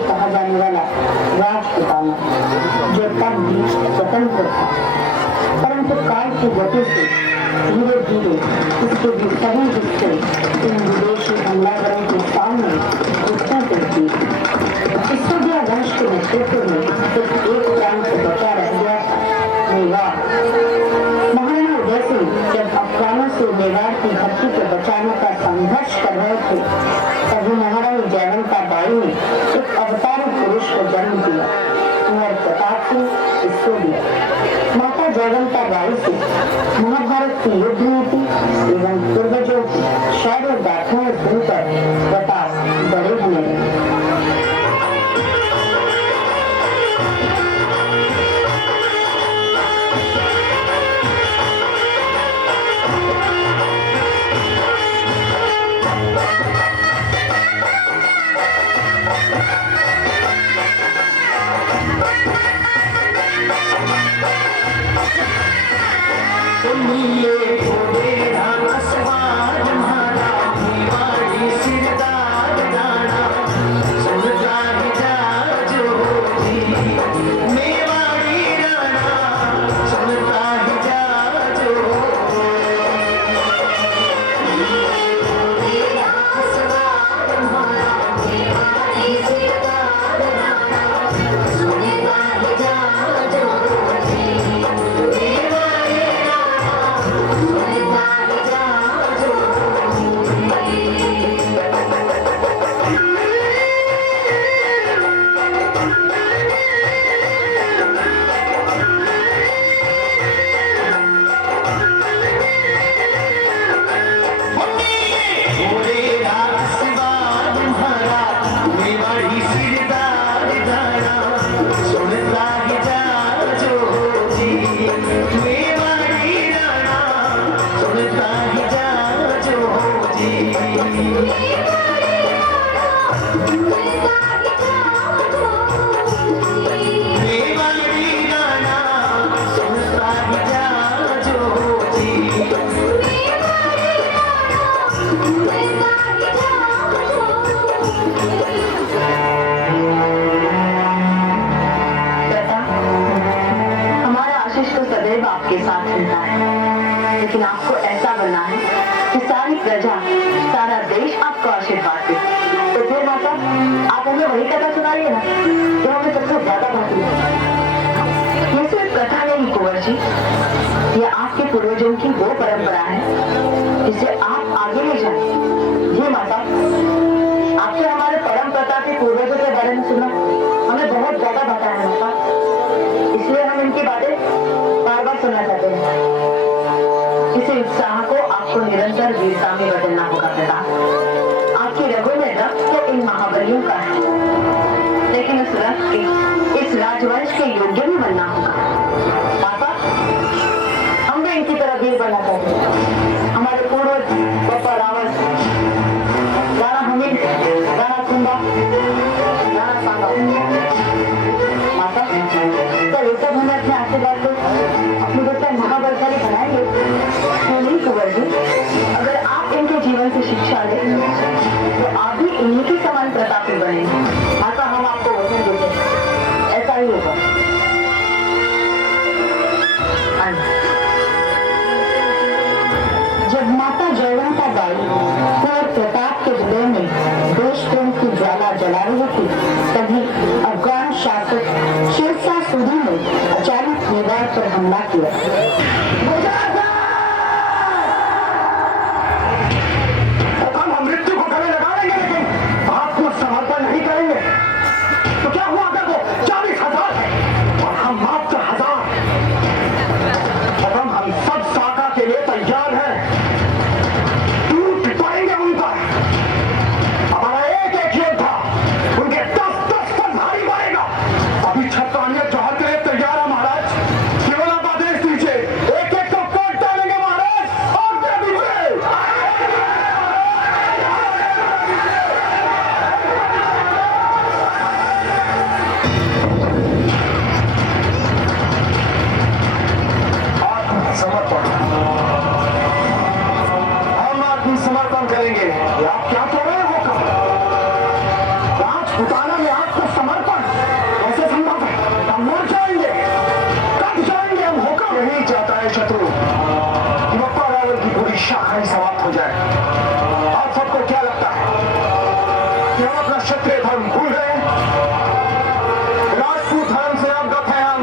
कहा जाने वाला राष्ट्रपिता जो तब भी स्वतंत्र था, परंतु काल की गति से धीरे धीरे उसके भी सभी हिस्से इन विदेशी हमलावरों के सामने घुटनों पर दिए। सिसोदिया वंश के नेतृत्व में सिर्फ एक प्रांत बचा रह गया था, मेवाड़। महाराणा उदय सिंह जब अफगानों से मेवाड़ की धरती को बचाने का संघर्ष कर रहे थे, तभी महारानी जयवंता बाई ने एक अवतारी पुरुष को जन्म दिया, कुंवर प्रताप सिंह सिसोदिया। माता जयवंता बाई से महाभारत की युद्ध नीति एवं पूर्वजों की शौर्य गाथाएं सुनकर प्रताप बड़े होने लगे। लेकिन आपको ऐसा बनना है कि सारी प्रजा, सारा देश आपको आशीर्वाद दे। तो फिर माता, आप हमें वही कथा सुनाइए ना जो हमें सबसे ज्यादा भाती है। ये सिर्फ कथा नहीं कुंवर जी, ये आपके पूर्वजों की वो परंपरा है जिसे आप आगे ले जाए। जी माता, आपसे हमारे परम प्रताप के पूर्वजों के बारे में सुना हमें बहुत ज्यादा भाता है माता, इसलिए हम इनकी बातें बार बार सुनना चाहते हैं। इसी उत्साह को आपको निरंतर वीरता में बदलना होगा प्रताप। आपकी रगों में रक्त तो इन महाबलियों का है, लेकिन उस रक्त के, इस राजवंश के योग्य भी बनना होगा। माता, हम भी इनकी तरह वीर बनना चाहते हैं। हमारे पूर्वज बप्पा रावण, राणा हमीद, राणा कुंभा, राणा सांगा। माता, तो ये सब हमें अपने आशीर्वाद को अपने बच्चा महाबलशाली बनाएंगे। नहीं कुंवर जी, अगर आप इनके जीवन से शिक्षा लें तो आप भी इन्हीं के समान प्रतापी बनेंगे। माता, हम आपको वचन देते हैं, ऐसा ही होगा। जब माता जयवंता बाई कुंवर प्रताप के हृदय में देश प्रेम की ज्वाला जला रही थी, तभी अफगान शासक शेरशाह सूरी ने अचानक मेवाड़ पर हमला किया। छत्तानिया जहाज के लिए तैयार है महाराज। केवल आप आदेश दीजिए, एक कि हम अपना क्षत्रिय धर्म भूल गए, राजपूत धर्म से अवगत हैं हम।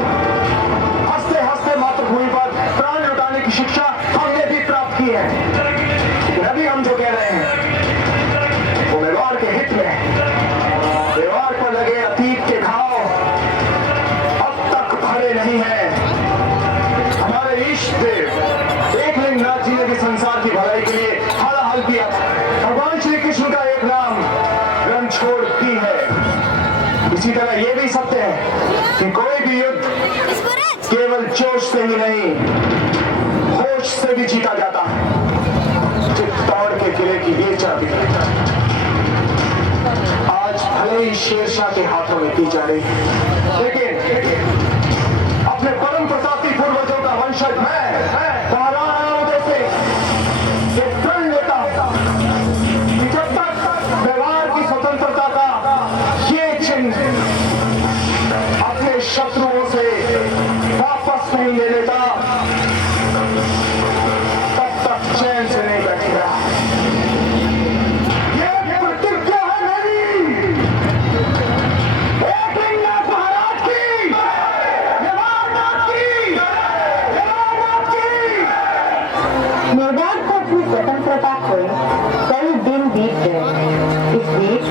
हंसते हंसते मातृभूमि पर प्राण लुटाने की शिक्षा हमने भी प्राप्त की है। लेकिन अभी हम जो कह रहे हैं वो व्यवहार के हित में है। व्यवहार पर लगे अतीत के घाव अब तक भरे नहीं हैं। हमारे इष्ट देव एकलिंगनाथ जी ने भी संसार की भलाई के लिए हल किया था। भगवान श्री कृष्ण का एक नाम रणछोड़ भी है। इसी तरह यह भी सत्य है कि कोई भी युद्ध केवल जोश से ही नहीं, होश से भी जीता जाता है। चित्तौड़ के किले की ये चाबी आज भले ही शेरशाह के हाथों में दी जा रही है, लेकिन अपने परम प्रतापी पूर्वजों का वंशज मैं महाराणा उदय सिंह ये प्रण लेता हूं कि जब तक व्यवहार की स्वतंत्रता का ये चिन्ह अपने शत्रुओं से वापस नहीं ले लेता, तब तक चैन से नहीं बैठेगा। ये प्रतिज्ञा है मेरी। एकलिंगनाथ महाराज की, जवाहरनाथ की, जवाहरनाथ की। निर्वाण को अपनी स्वतंत्रता खोए कई दिन बीत गए। इस बीच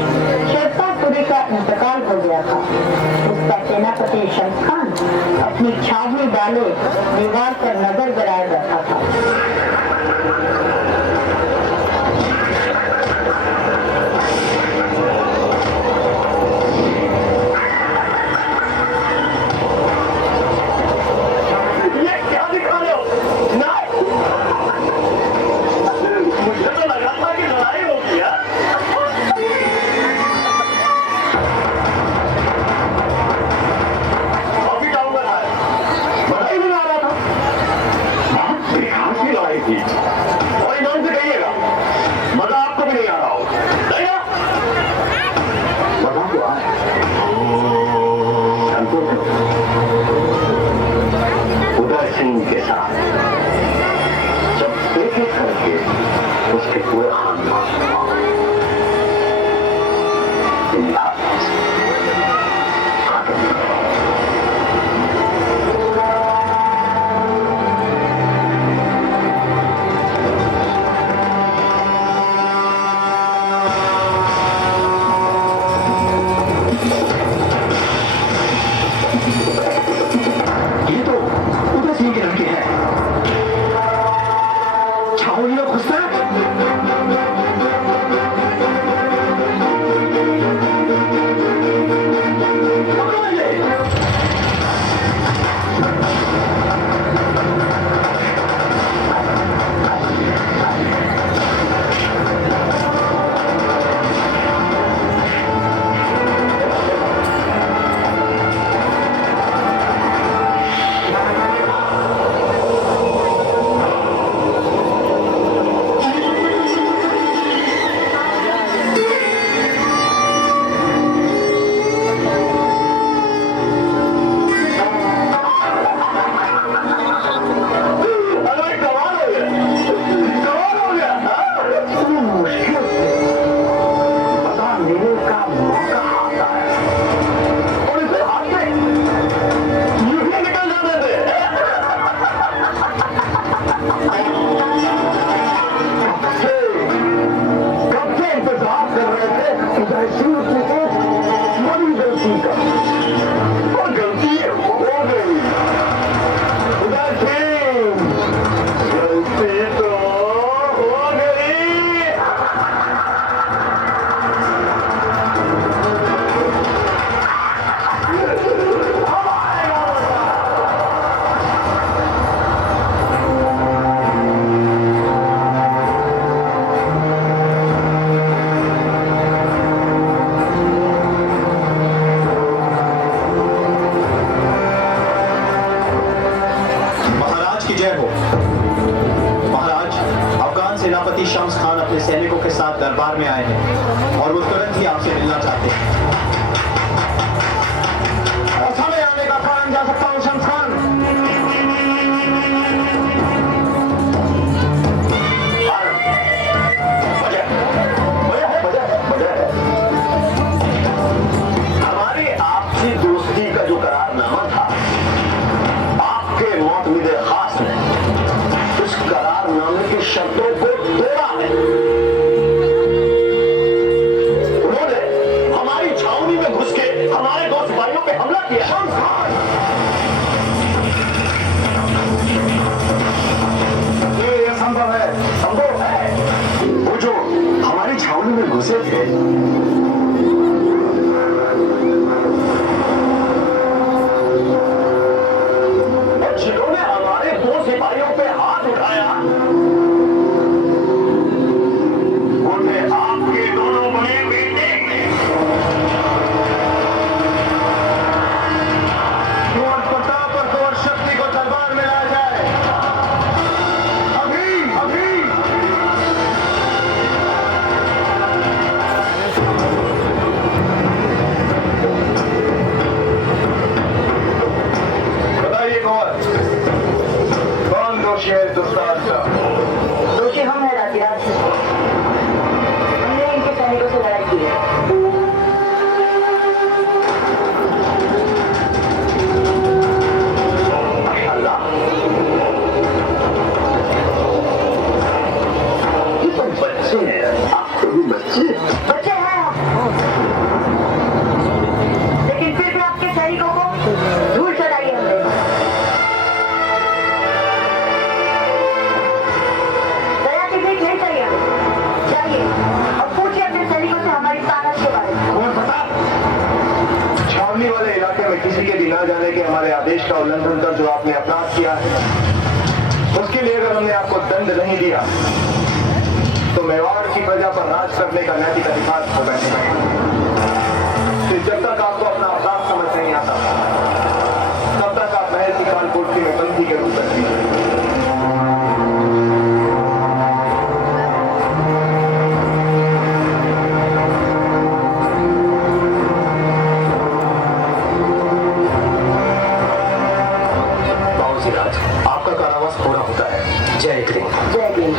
शेरशाहपुरी का इंतकाल हो गया था। उसका सेनापति शम्स खान अपनी छावनी डाले दीवार पर नजर गड़ाए बैठा था। ये क्या दिखा रहे हो? नहीं, मुझे तो लगा था कि लड़ाई होगी यार। अभी क्या हुआ है? लड़ाई नहीं आ रहा था। बहुत बेकार की लड़ाई थी। और ईमान से कहिएगा, मजा आपको भी नहीं आ रहा हो, नहीं ना? मजा तो आया। उदय सिंह के साथ जब एक एक करके उसके पूरे खानदान ये तो उदय सिंह के लड़के हैं। छावनी में घुसता है। पकड़ो इन्हें। अरे कमाल हो गया, कमाल हो गया। इतनी मुश्किल से बता लेने का मौका आता है और इसे हाथ से यूं ही निकल जाने दे। कब से इंतजार कर रहे थे उदय सिंह की बड़ी गलती का, और गलती हो गई। उदय सिंह, गलती तो हो गई। महाराज की जय हो। महाराज, अफगान सेनापति शम्स खान अपने सैनिकों के साथ दरबार में आए हैं और वो तुरंत ही आपसे मिलना चाहते हैं। समय आने का कारण जा सकता हूं शम्स खान। वजह वजह है, वजह है। किया। शम्स खान, ये असंभव है। संभव है। वो जो हमारी छावनी में घुसे थे, और जिन्होंने हमारे 2 सिपाहियों पे हाथ उठाया, वो थे आपके दोनों बड़े बेटे। और प्रताप और शक्ति को दरबार में लाया जाए। अभी अभी बताइए कौन दोषी है इस दुस्तार का? दोषी हम है राजीराज। हमने इनके सैनिकों से लड़ाई की है। माशाअल्लाह, ये तो बच्चे हैं। आप तो भी बच्चे। बच्चे हैं हम, लेकिन फिर भी आपके सैनिकों को धूल चढ़ाई है हमने। दया की भीख नहीं चाहिए हमें। जाइए और पूछिए अपने सैनिकों से हमारी ताकत के बारे में। कौन पता? छावनी वाले इलाके में किसी के भी ना जाने के हमारे आदेश का उल्लंघन कर जो आपने अपराध किया है, उसके लिए अगर हमने आपको दंड नहीं दिया तो मेवाड़ की प्रजा पर राज करने का नैतिक अधिकार हो बैठेगा। तो जब तक आपको अपना अपराध समझ नहीं आता, तब तक आप महल की कालकोठरी में बंदी के रूप में जीते। बाबूजीराज, आपका कारावास पूरा होता है। जय हिंद। जय भीम।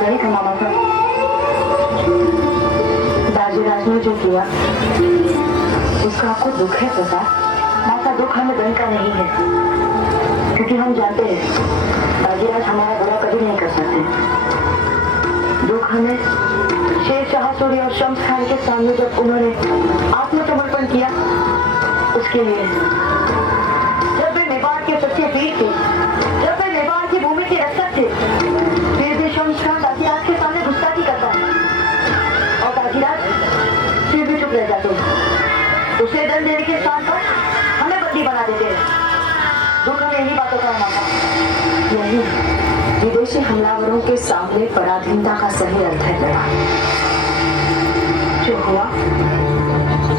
गई था मामा साहब। राजीराज ने जो किया उसका आपको दुख है प्रसाद? माता दुख हमें धन का नहीं है, क्योंकि हम जानते हैं राजीराज हमारा बुरा कभी नहीं कर सकते। दुख हमें शेरशाह सूरी और शम्स खान के सामने जब उन्होंने आत्मसमर्पण किया उसके लिए। जब वे मेवाड़ के सच्चे वीर थे, जब वे मेवाड़ की भूमि के रक्षक थे, फिर भी शम्स खान राजीराज के सामने गुस्ताखी करता है और राजीराज फिर भी चुप रह जाते हैं। उसे दंड देने के स्थान पर हमें बंदी बना देते हैं। दुख हमें इन्हीं बातों का है माता। नहीं, विदेशी हमलावरों के सामने पराधीनता का सही अर्थ है बेटा। जो हुआ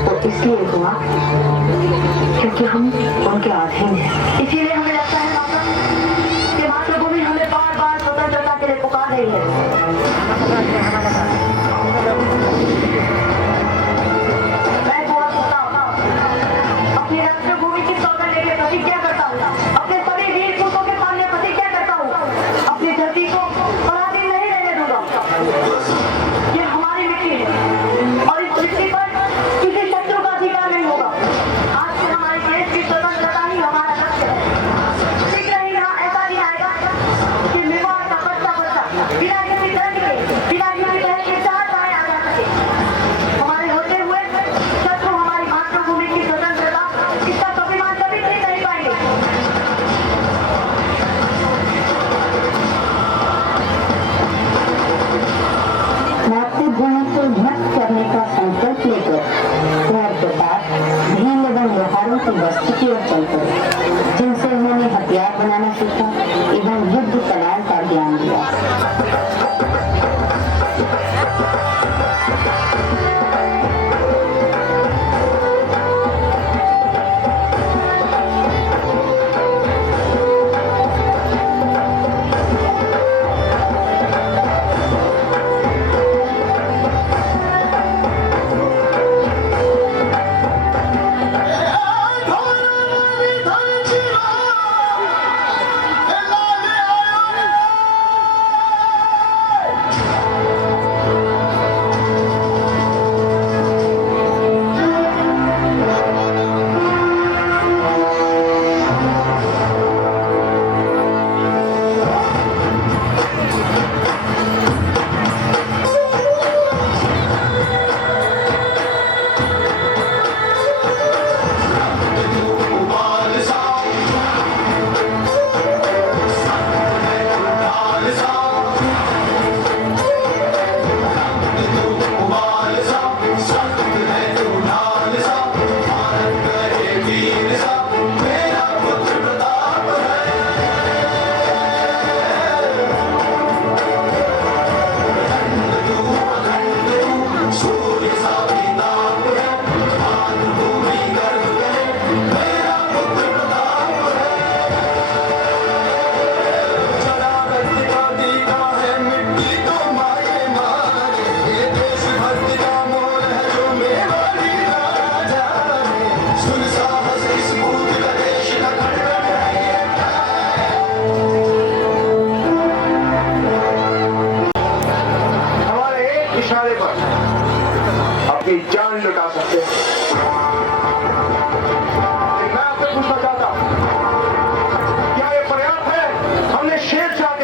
वो इसलिए हुआ क्योंकि हम उनके अधीन हैं। इसीलिए हमें लगता है माता कि मातृभूमि हमें बार बार स्वतंत्रता के लिए पुकार रही है। मैं थोड़ा सुनता हूँ, अपनी राष्ट्रभूमि की सौगंध लेके प्रतिज्ञा करता हूँ, अपने सभी वीर पुरुषों के सामने प्रतिज्ञा करता हूँ, अपनी धरती को पराधीन नहीं रहने दूंगा। ये हमारी मिट्टी है और इस मिट्टी पर किसी शत्रु का अधिकार नहीं होगा। आज से हमारे देश की स्वतंत्रता ही हमारा लक्ष्य है। शीघ्र ही यहाँ ऐसा दिन आएगा कि मेवाड़ का बच्चा बिना किसी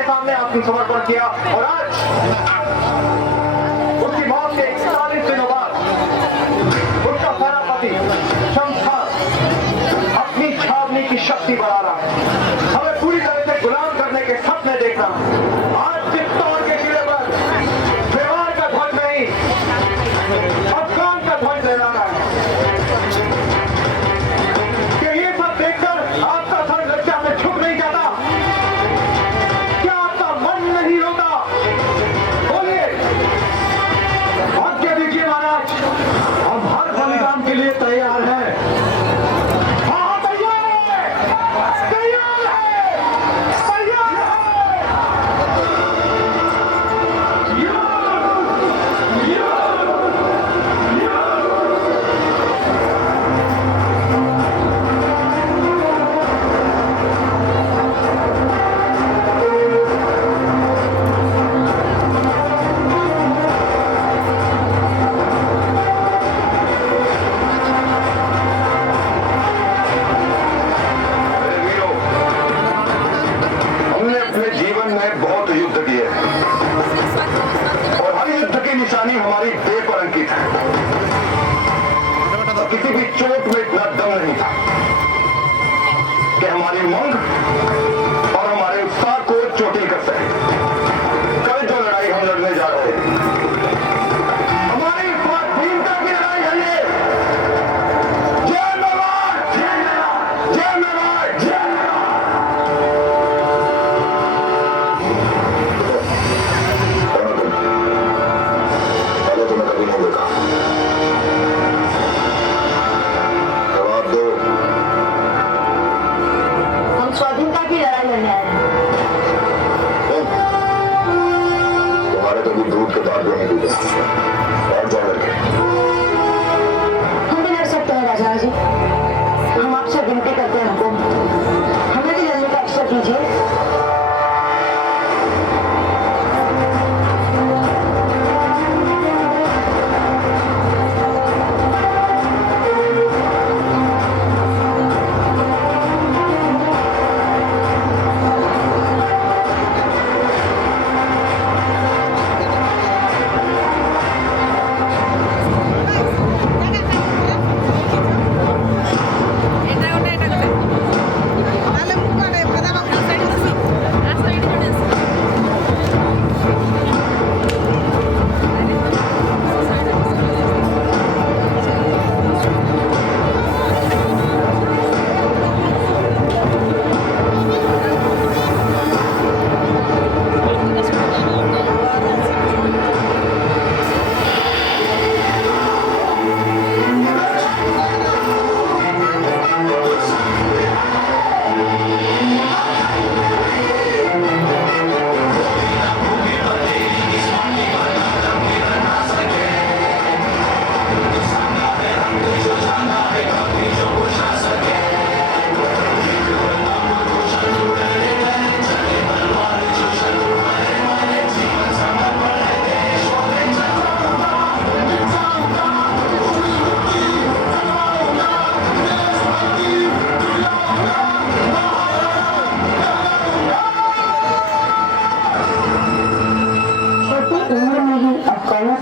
के सामने आत्मसमर्पण किया और आज उसकी मौत के 41 दिनों बाद उसका सेनापति शम्स खान अपनी छावनी की शक्ति बढ़ा रहा है, हमें पूरी तरह से गुलाम करने के सपने देख रहा है। आज चित्तौड़ के किले पर व्यवहार का ध्वज नहीं, अफगान का ध्वज लहरा रहा है। क्या ये सब देखकर आपका सर लज्जा में झुक नहीं जाता? क्या आपका मन नहीं होता? बोलिए, आज्ञा दीजिए महाराज, हम हर बलिदान के लिए तैयार हैं। हाँ, तैयार है, तैयार है, तैयार है। मेरे वीरों, हमने अपने जीवन में बहुत युद्ध किए हैं और हर युद्ध की निशानी हमारी देह पर अंकित है। और किसी भी चोट में इतना दम नहीं था कि हमारी उमंग और हमारे उत्साह को चोटिल कर सके। कल जो लड़ाई हम लड़ने जा रहे हैं, हमारी स्वाधीनता की लड़ाई है ये। जय मेवाड़, जय मेवाड़, जय मेवाड़, जय पहले तुम्हें कभी नहीं देखा। जवाब दो। हम स्वाधीनता की लड़ाई लड़ने आए हैं। तुम्हारे कभी दूध के दांत भी नहीं टूटे। और जाओ लड़के। हम भी लड़ सकते हैं राजा जी, हम आपसे विनती करते हैं, हमको हमें भी लड़ने का अवसर दीजिए।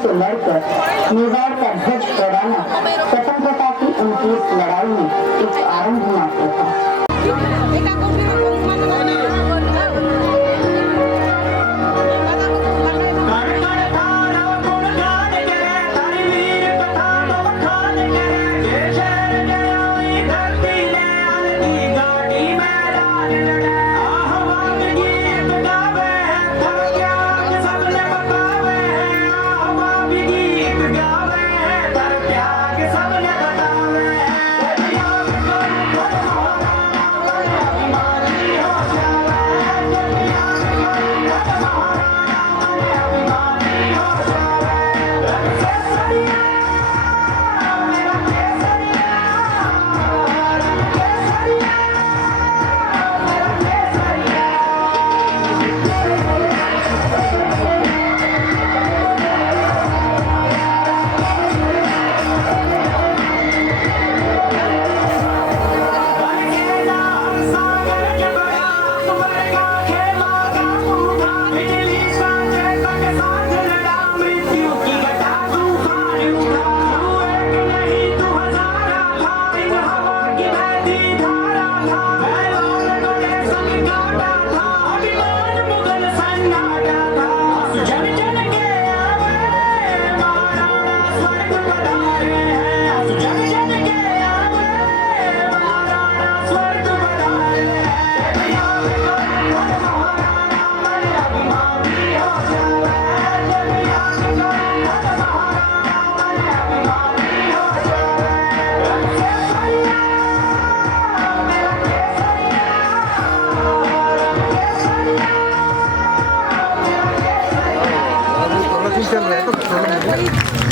से लड़कर मेवाड़ का ध्वज फहराना स्वतंत्रता की उनकी इस लड़ाई में एक आरंभ मात्र था। सबने बतावे चल रहा है तो